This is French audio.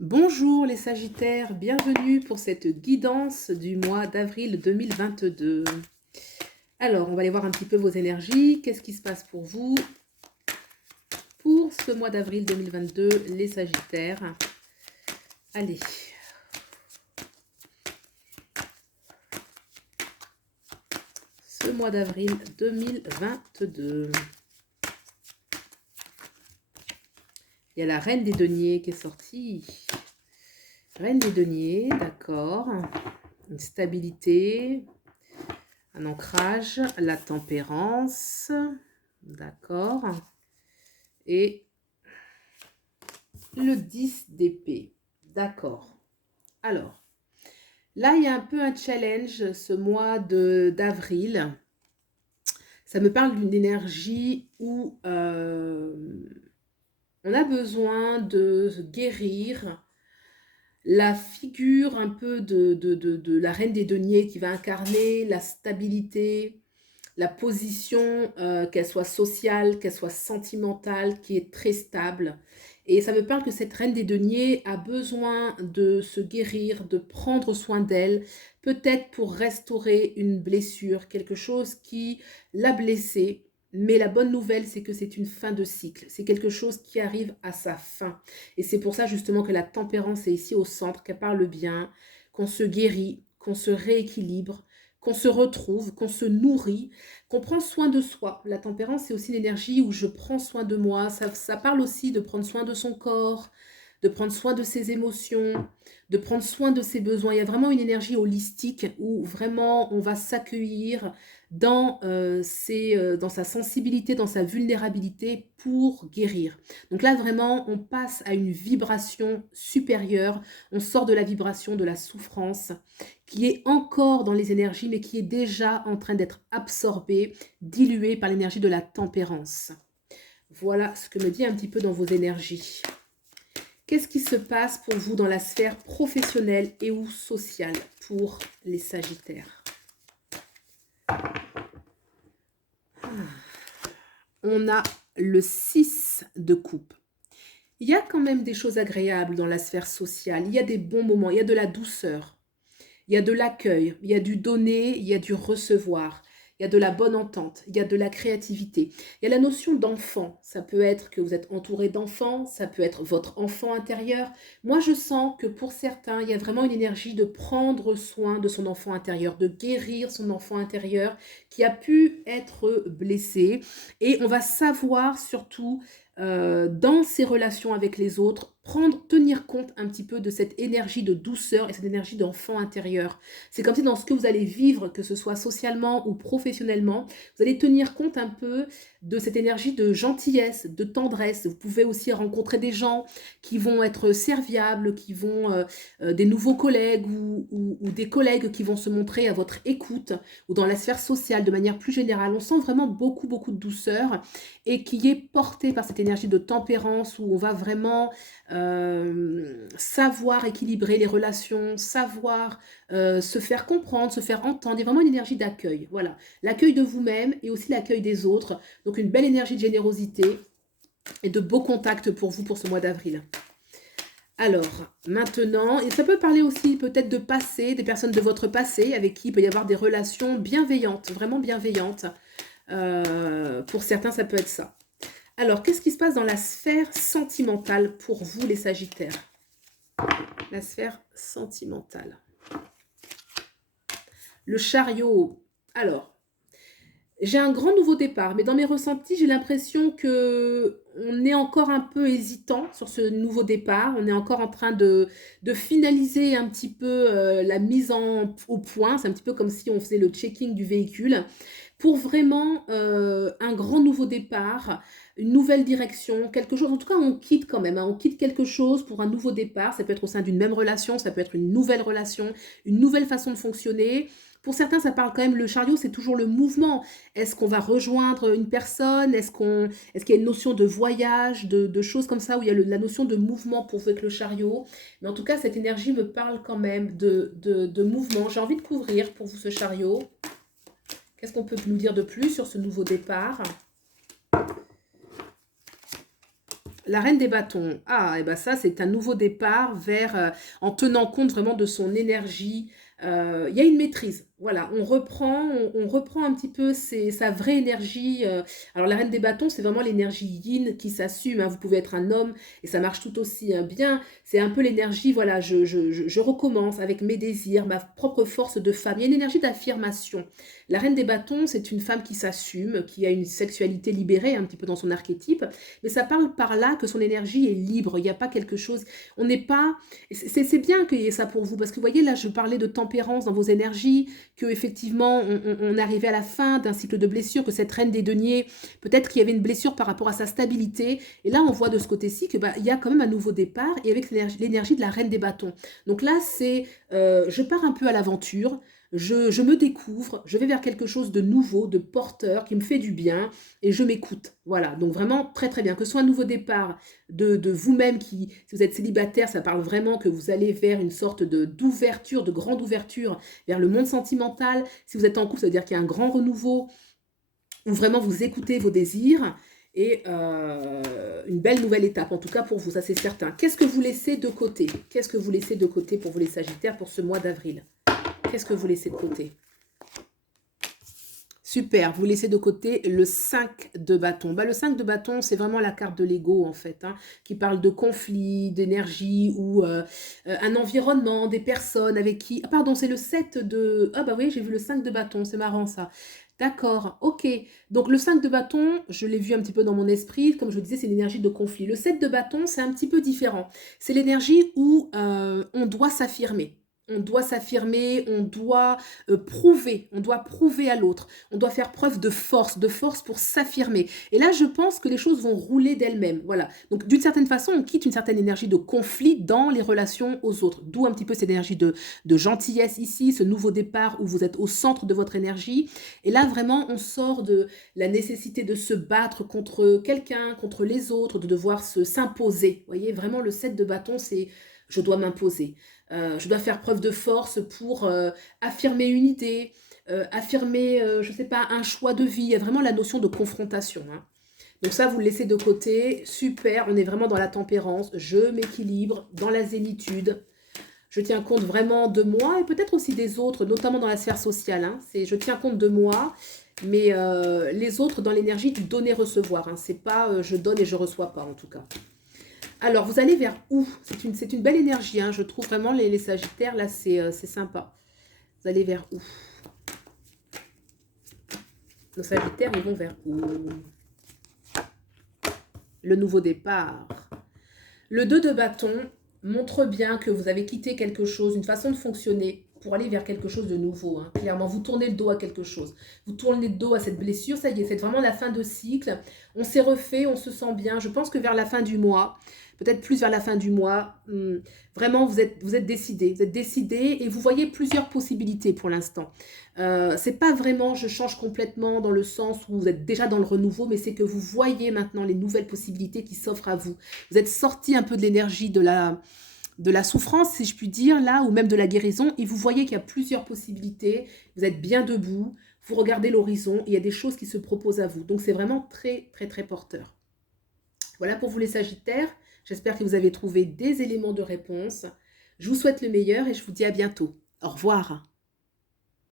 Bonjour les Sagittaires, bienvenue pour cette guidance du mois d'avril 2022. Alors, on va aller voir un petit peu vos énergies. Qu'est-ce qui se passe pour vous pour ce mois d'avril 2022, les Sagittaires? Allez. Ce mois d'avril 2022. Il y a la Reine des Deniers qui est sortie. Reine des Deniers, d'accord. Une stabilité, un ancrage, la tempérance, d'accord. Et le 10 d'épée, d'accord. Alors, là, il y a un peu un challenge ce mois d'avril. Ça me parle d'une énergie où on a besoin de guérir la figure un peu de la Reine des Deniers qui va incarner la stabilité, la position, qu'elle soit sociale, qu'elle soit sentimentale, qui est très stable. Et ça me parle que cette Reine des Deniers a besoin de se guérir, de prendre soin d'elle, peut-être pour restaurer une blessure, quelque chose qui l'a blessée. Mais la bonne nouvelle, c'est que c'est une fin de cycle. C'est quelque chose qui arrive à sa fin. Et c'est pour ça justement que la tempérance est ici au centre, qu'elle parle bien, qu'on se guérit, qu'on se rééquilibre, qu'on se retrouve, qu'on se nourrit, qu'on prend soin de soi. La tempérance, c'est aussi l'énergie où je prends soin de moi. Ça parle aussi de prendre soin de son corps, de prendre soin de ses émotions, de prendre soin de ses besoins. Il y a vraiment une énergie holistique où vraiment on va s'accueillir dans sa sensibilité, dans sa vulnérabilité pour guérir. Donc là, vraiment, on passe à une vibration supérieure. On sort de la vibration de la souffrance qui est encore dans les énergies, mais qui est déjà en train d'être absorbée, diluée par l'énergie de la tempérance. Voilà ce que me dit un petit peu dans vos énergies. Qu'est-ce qui se passe pour vous dans la sphère professionnelle et ou sociale pour les Sagittaires? On a le 6 de coupe. Il y a quand même des choses agréables dans la sphère sociale. Il y a des bons moments, il y a de la douceur. Il y a de l'accueil, il y a du donner, il y a du recevoir, il y a de la bonne entente, il y a de la créativité. Il y a la notion d'enfant. Ça peut être que vous êtes entouré d'enfants, ça peut être votre enfant intérieur. Moi, je sens que pour certains, il y a vraiment une énergie de prendre soin de son enfant intérieur, de guérir son enfant intérieur qui a pu être blessé. Et on va savoir surtout dans ses relations avec les autres, tenir compte un petit peu de cette énergie de douceur et cette énergie d'enfant intérieur. C'est comme si dans ce que vous allez vivre, que ce soit socialement ou professionnellement, vous allez tenir compte un peu de cette énergie de gentillesse, de tendresse. Vous pouvez aussi rencontrer des gens qui vont être serviables, des nouveaux collègues ou des collègues qui vont se montrer à votre écoute ou dans la sphère sociale de manière plus générale. On sent vraiment beaucoup, beaucoup de douceur et qui est porté par cette énergie de tempérance où on va vraiment savoir équilibrer les relations, savoir se faire comprendre, se faire entendre. Il y a vraiment une énergie d'accueil. Voilà, l'accueil de vous-même et aussi l'accueil des autres. Donc une belle énergie de générosité et de beaux contacts pour vous pour ce mois d'avril. Alors, maintenant, et ça peut parler aussi peut-être de passé, des personnes de votre passé avec qui il peut y avoir des relations bienveillantes, vraiment bienveillantes. Pour certains, ça peut être ça. Alors, qu'est-ce qui se passe dans la sphère sentimentale pour vous, les Sagittaires? La sphère sentimentale. Le chariot. Alors, j'ai un grand nouveau départ, mais dans mes ressentis, j'ai l'impression que on est encore un peu hésitant sur ce nouveau départ. On est encore en train de finaliser un petit peu la mise au point. C'est un petit peu comme si on faisait le checking du véhicule pour vraiment un grand nouveau départ, une nouvelle direction, quelque chose. En tout cas, on quitte quand même, hein, on quitte quelque chose pour un nouveau départ. Ça peut être au sein d'une même relation, ça peut être une nouvelle relation, une nouvelle façon de fonctionner. Pour certains, ça parle quand même, le chariot, c'est toujours le mouvement. Est-ce qu'on va rejoindre une personne? Est-ce qu'il y a une notion de voyage, de choses comme ça, où il y a la notion de mouvement pour vous avec le chariot? Mais en tout cas, cette énergie me parle quand même de mouvement. J'ai envie de couvrir pour vous ce chariot. Qu'est-ce qu'on peut nous dire de plus sur ce nouveau départ? La reine des bâtons. Ah, et ben ça, c'est un nouveau départ vers, en tenant compte vraiment de son énergie. Il y a une maîtrise. Voilà, on reprend un petit peu sa vraie énergie. Alors, la reine des bâtons, c'est vraiment l'énergie yin qui s'assume, hein. Vous pouvez être un homme et ça marche tout aussi bien. C'est un peu l'énergie, voilà, je recommence avec mes désirs, ma propre force de femme. Il y a une énergie d'affirmation. La reine des bâtons, c'est une femme qui s'assume, qui a une sexualité libérée un petit peu dans son archétype, mais ça parle par là que son énergie est libre. Il n'y a pas quelque chose, on n'est pas, c'est bien qu'il y ait ça pour vous, parce que vous voyez, là, je parlais de tempérance dans vos énergies, que effectivement on arrivait à la fin d'un cycle de blessure, que cette reine des deniers, peut-être qu'il y avait une blessure par rapport à sa stabilité, et là on voit de ce côté-ci que il y a quand même un nouveau départ, et avec l'énergie de la reine des bâtons. Donc là, c'est, je pars un peu à l'aventure, je me découvre, je vais vers quelque chose de nouveau, de porteur, qui me fait du bien, et je m'écoute. Voilà, donc vraiment très très bien. Que ce soit un nouveau départ de vous-même, qui, si vous êtes célibataire, ça parle vraiment que vous allez vers une sorte d'ouverture, de grande ouverture vers le monde sentimental. Si vous êtes en couple, ça veut dire qu'il y a un grand renouveau, où vraiment vous écoutez vos désirs, et une belle nouvelle étape, en tout cas pour vous, ça c'est certain. Qu'est-ce que vous laissez de côté? Qu'est-ce que vous laissez de côté pour vous les Sagittaires pour ce mois d'avril? Qu'est-ce que vous laissez de côté? Super, vous laissez de côté le 5 de bâton. Le 5 de bâton, c'est vraiment la carte de l'ego, en fait, hein, qui parle de conflit, d'énergie, ou un environnement, des personnes avec qui... Ah, pardon, c'est le 7 de... Ah bah oui, j'ai vu le 5 de bâton, c'est marrant ça. D'accord, ok. Donc le 5 de bâton, je l'ai vu un petit peu dans mon esprit, comme je le disais, c'est l'énergie de conflit. Le 7 de bâton, c'est un petit peu différent. C'est l'énergie où on doit s'affirmer. On doit s'affirmer, on doit prouver à l'autre, on doit faire preuve de force pour s'affirmer. Et là, je pense que les choses vont rouler d'elles-mêmes. Voilà. Donc, d'une certaine façon, on quitte une certaine énergie de conflit dans les relations aux autres. D'où un petit peu cette énergie de gentillesse ici, ce nouveau départ où vous êtes au centre de votre énergie. Et là, vraiment, on sort de la nécessité de se battre contre quelqu'un, contre les autres, de devoir s'imposer. Vous voyez, vraiment, le 7 de bâton, c'est je dois m'imposer. Je dois faire preuve de force pour affirmer une idée, affirmer, je ne sais pas, un choix de vie. Il y a vraiment la notion de confrontation, hein. Donc ça, vous le laissez de côté. Super, on est vraiment dans la tempérance. Je m'équilibre dans la zénitude. Je tiens compte vraiment de moi et peut-être aussi des autres, notamment dans la sphère sociale, hein. Je tiens compte de moi, mais les autres dans l'énergie du donner-recevoir, hein. C'est pas je donne et je reçois pas, en tout cas. Alors, vous allez vers où? C'est une belle énergie, hein. Je trouve vraiment les Sagittaires, là, c'est sympa. Vous allez vers où? Nos Sagittaires, ils vont vers où? Le nouveau départ. Le 2 de bâton montre bien que vous avez quitté quelque chose, une façon de fonctionner pour aller vers quelque chose de nouveau, hein. Clairement, vous tournez le dos à quelque chose. Vous tournez le dos à cette blessure, ça y est, c'est vraiment la fin de cycle. On s'est refait, on se sent bien. Je pense que vers la fin du mois, peut-être plus vers la fin du mois, vraiment, vous êtes décidé. Vous êtes décidé et vous voyez plusieurs possibilités pour l'instant. C'est pas vraiment je change complètement dans le sens où vous êtes déjà dans le renouveau, mais c'est que vous voyez maintenant les nouvelles possibilités qui s'offrent à vous. Vous êtes sorti un peu de l'énergie de la souffrance, si je puis dire, là, ou même de la guérison, et vous voyez qu'il y a plusieurs possibilités, vous êtes bien debout, vous regardez l'horizon, il y a des choses qui se proposent à vous. Donc c'est vraiment très, très, très porteur. Voilà pour vous les Sagittaires. J'espère que vous avez trouvé des éléments de réponse. Je vous souhaite le meilleur et je vous dis à bientôt. Au revoir.